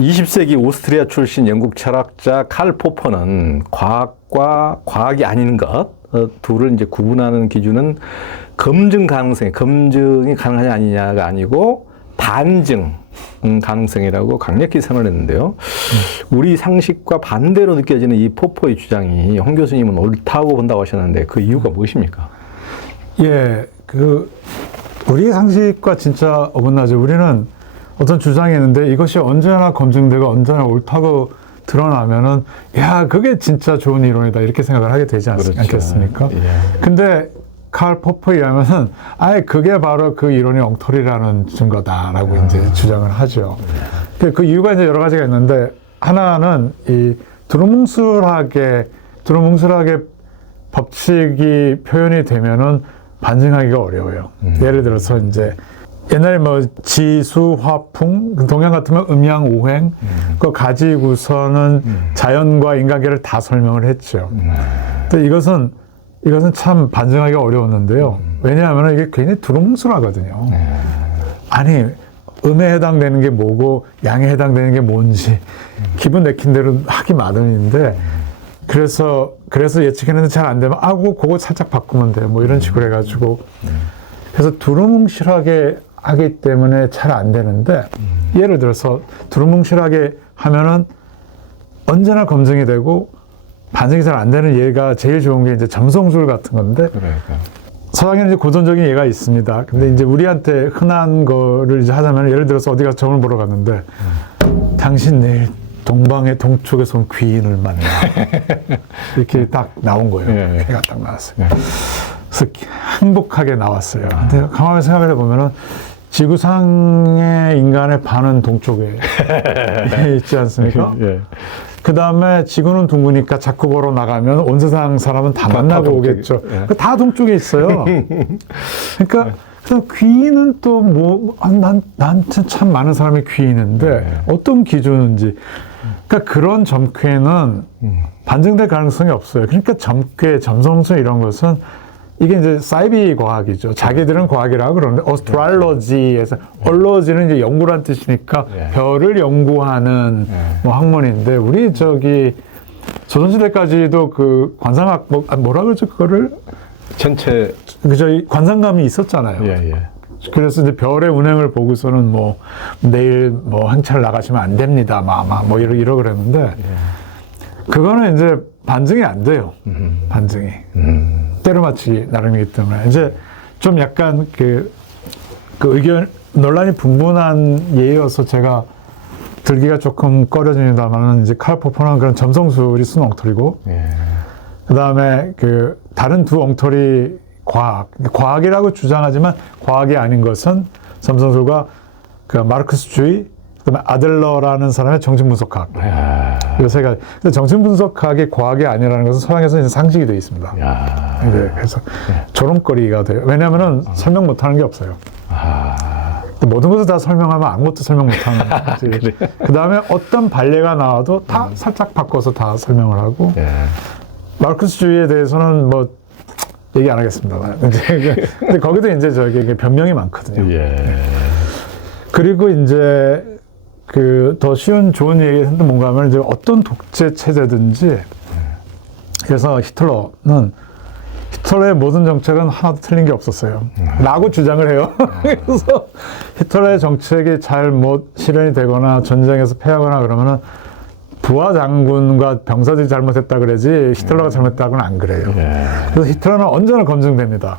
20세기 오스트리아 출신 영국 철학자 칼 포퍼는 과학과 과학이 아닌 것 둘을 이제 구분하는 기준은 검증이 가능하냐 아니냐가 아니고 반증 가능성이라고 강력히 선언했는데요. 우리 상식과 반대로 느껴지는 이 포퍼의 주장이 홍 교수님은 옳다고 본다고 하셨는데 그 이유가 무엇입니까? 예, 우리 상식과 진짜 어긋나죠. 우리는 어떤 주장이 있는데 이것이 언제나 검증되고 언제나 옳다고 드러나면은 야, 그게 진짜 좋은 이론이다 이렇게 생각을 하게 되지 그렇죠. 않겠습니까? 예. 근데 칼 포퍼에 의하면은 아예 그게 바로 그 이론이 엉터리라는 증거다라고 이제 주장을 하죠. 그 이유가 이제 여러 가지가 있는데 하나는 이 두루뭉술하게 법칙이 표현이 되면은 반증하기가 어려워요. 예를 들어서 이제 옛날에 뭐 지수, 화풍, 동양 같으면 음양, 오행, 그거 가지고서는 자연과 인간계를 다 설명을 했죠. 근데 이것은 참 반증하기가 어려웠는데요. 왜냐하면 이게 굉장히 두루뭉술하거든요. 아니, 음에 해당되는 게 뭐고 양에 해당되는 게 뭔지 기분 내킨 대로 하기 마련인데 그래서 예측했는데 잘 안 되면 그거 살짝 바꾸면 돼. 뭐 이런 식으로 해가지고 그래서 두루뭉실하게 하기 때문에 잘 안 되는데 예를 들어서 두루뭉실하게 하면은 언제나 검증이 되고 반증이 잘 안 되는 예가 제일 좋은 게 이제 점성술 같은 건데 서양에는 이제 고전적인 예가 있습니다. 근데 이제 우리한테 흔한 거를 이제 하자면 예를 들어서 어디 가서 점을 보러 갔는데 당신 내일 동방의 동쪽에서 온 귀인을 만나 이렇게 딱 나온 거예요. 해가 딱 나왔어요. 그래서 행복하게 나왔어요. 근데 가만히 생각을 해보면은 지구상의 인간의 반은 동쪽에 있지 않습니까? 그 다음에 지구는 둥그니까 자꾸 걸어 나가면 온 세상 사람은 다 만나고 오겠죠. 다 동쪽에 있어요. 그러니까 귀인은 또 나한테 참 많은 사람이 귀인인데 어떤 기준인지. 그러니까 그런 점괘는 반증될 가능성이 없어요. 그러니까 점괘, 점성술 이런 것은 이게 이제 사이비 과학이죠. 자기들은 과학이라고 그러는데 어스트랄러지에서 얼러지는 이제 연구란 뜻이니까 별을 연구하는 뭐 학문인데 우리 조선시대까지도 그 관상학 뭐라 그러죠 그거를 전체 그죠 관상감이 있었잖아요. 그래서 이제 별의 운행을 보고서는 뭐 내일 뭐 행차를 나가시면 안 됩니다. 뭐 이러 그랬는데 그거는 이제 반증이 안 돼요. 반증이. 때려 맞추기 나름이기 때문에. 이제 좀 약간 그 의견, 논란이 분분한 예여서 제가 들기가 조금 꺼려집니다만은 이제 칼 포퍼는 그런 점성술이 쓴 엉터리고, 그 다음에 다른 두 엉터리 과학이라고 주장하지만 과학이 아닌 것은 점성술과 마르크스주의, 그다음에 아들러라는 사람의 정신분석학. 이 세 가지. 근데 정신분석학이 과학이 아니라는 것은 서양에서는 상식이 되어 있습니다. 그래서 조롱거리가 돼요. 왜냐하면은 설명 못하는 게 없어요. 모든 것을 다 설명하면 아무것도 설명 못하는 거지. 그 다음에 어떤 반례가 나와도 다 살짝 바꿔서 다 설명을 하고. 마르크스주의에 대해서는 뭐 얘기 안 하겠습니다. 근데 거기도 이제 변명이 많거든요. 그리고 이제 더 쉬운 좋은 얘기는 뭔가 하면 이제 어떤 독재 체제든지 그래서 히틀러의 모든 정책은 하나도 틀린 게 없었어요. 라고 주장을 해요. 그래서 히틀러의 정책이 잘 못 실현이 되거나 전쟁에서 패하거나 그러면은 부하 장군과 병사들이 잘못했다 그러지 히틀러가 잘못했다고는 안 그래요. 그래서 히틀러는 언제나 검증됩니다.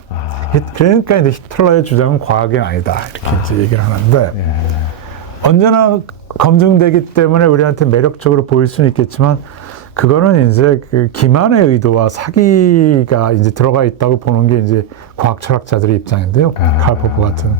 그러니까 이제 히틀러의 주장은 과학이 아니다 이렇게 이제 얘기를 하는데 언제나 검증되기 때문에 우리한테 매력적으로 보일 수는 있겠지만 그거는 이제 기만의 의도와 사기가 이제 들어가 있다고 보는 게 이제 과학 철학자들의 입장인데요. 칼 포퍼 같은.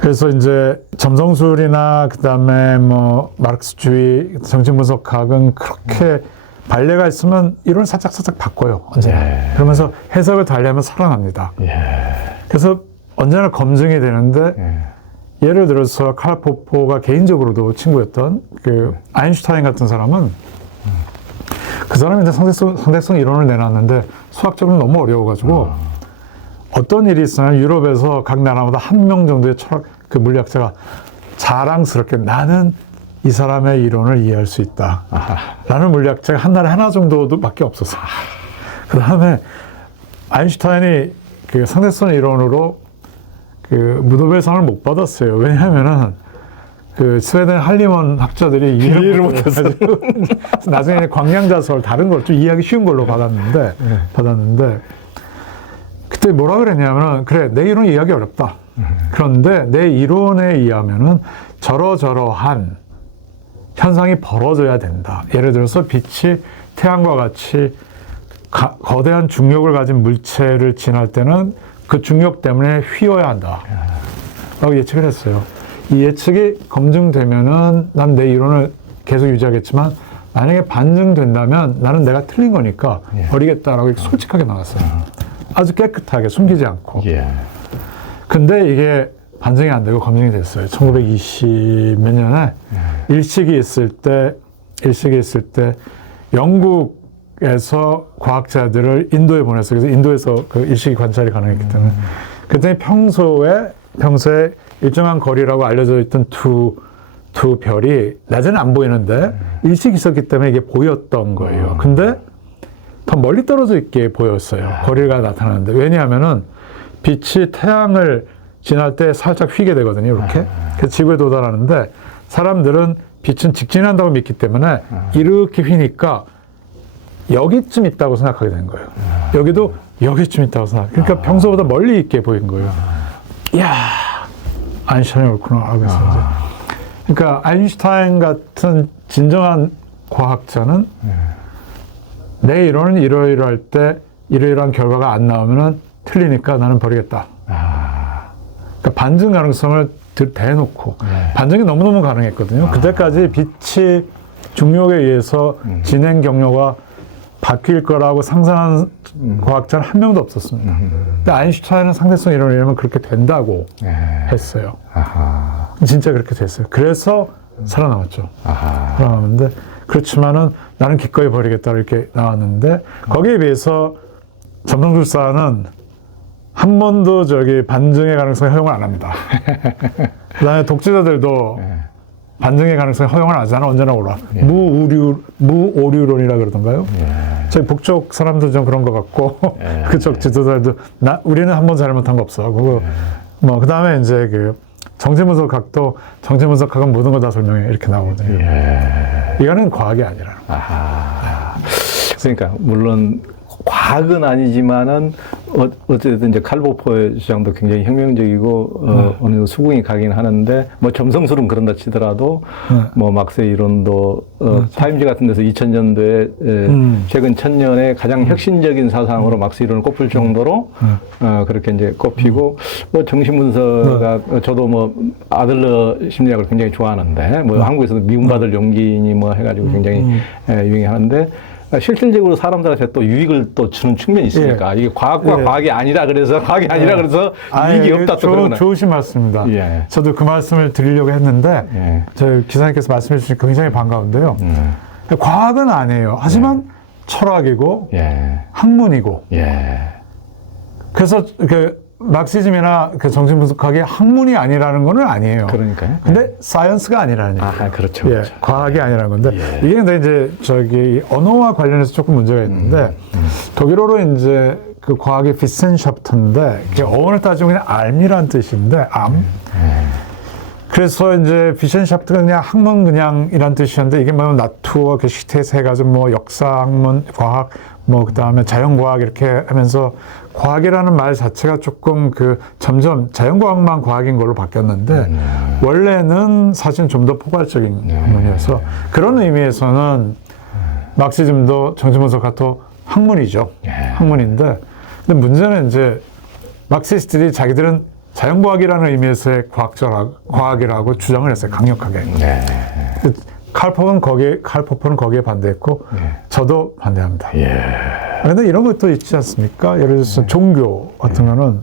그래서 이제 점성술이나 그다음에 뭐 마르크스주의, 정신분석학은 그렇게 반례가 있으면 이론을 살짝 바꿔요. 언제나. 그러면서 해석을 달리하면 살아납니다. 그래서 언제나 검증이 되는데 예를 들어서 칼 포퍼가 개인적으로도 친구였던 아인슈타인 같은 사람은 그 사람이 이제 상대성 이론을 내놨는데 수학적으로 너무 어려워가지고 어떤 일이 있으면 유럽에서 각 나라마다 한 명 정도의 물리학자가 자랑스럽게 나는 이 사람의 이론을 이해할 수 있다. 아하. 라는 물리학자가 한 달에 하나 정도밖에 없었어요. 그 다음에 아인슈타인이 그 상대성 이론으로 그 무도벨상을 못 받았어요. 왜냐하면은 그 스웨덴 할리먼 학자들이 이해를 못해서 나중에 광량자설 다른 걸 좀 이해하기 쉬운 걸로 받았는데 그때 뭐라 그랬냐면은 그래 내 이론 이해하기 어렵다. 그런데 내 이론에 의하면은 저러저러한 현상이 벌어져야 된다. 예를 들어서 빛이 태양과 같이 거대한 중력을 가진 물체를 지날 때는 그 중력 때문에 휘어야 한다. 라고 예측을 했어요. 이 예측이 검증되면은 난 내 이론을 계속 유지하겠지만 만약에 반증된다면 나는 내가 틀린 거니까 버리겠다라고 솔직하게 나왔어요. 아주 깨끗하게 숨기지 않고. 근데 이게 반증이 안 되고 검증이 됐어요. 1920 몇 년에 일식이 있을 때 영국에서 과학자들을 인도에 보냈어요. 그래서 인도에서 그 일식이 관찰이 가능했기 때문에. 그랬더니 평소에 일정한 거리라고 알려져 있던 두 별이 낮에는 안 보이는데 일식이 있었기 때문에 이게 보였던 거예요. 근데 더 멀리 떨어져 있게 보였어요. 거리가 나타나는데. 왜냐하면은 빛이 태양을 지날 때 살짝 휘게 되거든요. 이렇게. 그래서 지구에 도달하는데 사람들은 빛은 직진한다고 믿기 때문에 이렇게 휘니까 여기쯤 있다고 생각하게 되는 거예요. 여기도 여기쯤 있다고 생각. 그러니까 평소보다 멀리 있게 보인 거예요. 이야, 아인슈타인이 옳구나. 그래서 이제. 그러니까 아인슈타인 같은 진정한 과학자는 내 이론은 이러이러할 때 이러이러한 결과가 안 나오면은 틀리니까 나는 버리겠다. 그러니까 반증 가능성을 대놓고 반증이 너무너무 가능했거든요. 그때까지 빛이 중력에 의해서 진행 경로가 바뀔 거라고 상상한 과학자는 한 명도 없었습니다. 근데 아인슈타인은 상대성 이론을 이러면 그렇게 된다고 했어요. 진짜 그렇게 됐어요. 그래서 살아남았죠. 살아남았는데 그렇지만은 나는 기꺼이 버리겠다 이렇게 나왔는데 거기에 비해서 점성술사는 한 번도 반증의 가능성에 허용을 안 합니다. 그다음에 독재자들도 반증의 가능성에 허용을 안 하잖아. 언제나 올라. 무오류론이라 그러던가요? 저희 북쪽 사람들 좀 그런 것 같고 그쪽 지도자들도 우리는 한 번 잘못한 거 없어. 그 다음에 이제 정체분석학도 정체분석학은 모든 거 다 설명해 이렇게 나오거든요. 이거는 과학이 아니라는 거예요. 그러니까 물론 과학은 아니지만은 어쨌든 이제 칼 포퍼의 주장도 굉장히 혁명적이고 어느 정도 수긍이 가긴 하는데 뭐 점성술은 그런다 치더라도 뭐 막스의 이론도 타임지 같은 데서 2000년도에 최근 1000년에 가장 혁신적인 사상으로 막스 이론을 꼽을 정도로 그렇게 이제 꼽히고 뭐 정신분석가 저도 뭐 아들러 심리학을 굉장히 좋아하는데 뭐 한국에서도 미움받을 용기니 뭐 해가지고 굉장히 유행하는데 실질적으로 사람들한테 또 유익을 또 주는 측면이 있으니까 이게 과학과 과학이 아니라 그래서 이익이 없다 또 그러나 좋으신 말씀입니다. 저도 그 말씀을 드리려고 했는데 저 기사님께서 말씀해 주시니까 굉장히 반가운데요. 과학은 아니에요. 하지만 철학이고 학문이고 그래서 막시즘이나 정신분석학이 학문이 아니라는 건 아니에요. 그러니까요. 근데 사이언스가 아니라는 얘기예요. 그렇죠. 그렇죠. 과학이 아니라는 건데 이게 근데 이제 언어와 관련해서 조금 문제가 있는데 독일어로 이제 그 과학이 비센샤프트인데 어원을 따지면 그냥 알미란 뜻인데 그래서 이제 비센샤프트가 그냥 학문 그냥이란 뜻이었는데 이게 뭐 나투어 게시테스 해가지고 뭐 역사학문, 과학, 뭐 그다음에 자연과학 이렇게 하면서 과학이라는 말 자체가 조금 점점 자연과학만 과학인 걸로 바뀌었는데 원래는 사실 좀 더 포괄적인 학문이어서 그런 의미에서는 막시즘도 정신분석학도 학문이죠. 학문인데 근데 문제는 이제 막시스트들이 자기들은 자연과학이라는 의미에서의 과학이라고 주장을 했어요. 강력하게. 칼 포퍼는 거기에 반대했고 저도 반대합니다. 그런데 이런 것도 있지 않습니까? 예를 들어서 종교 같은 거는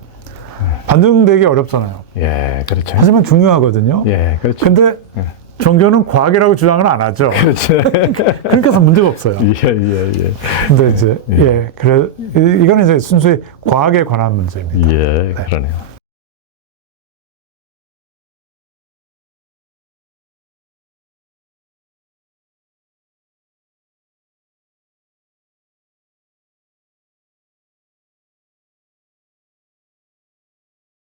반증되기 어렵잖아요. 그렇죠. 하지만 중요하거든요. 그렇죠. 근데 종교는 과학이라고 주장을 안 하죠. 그렇죠. 그러니까 문제가 없어요. 근데 이제 이거는 이제 순수히 과학에 관한 문제입니다. 그러네요.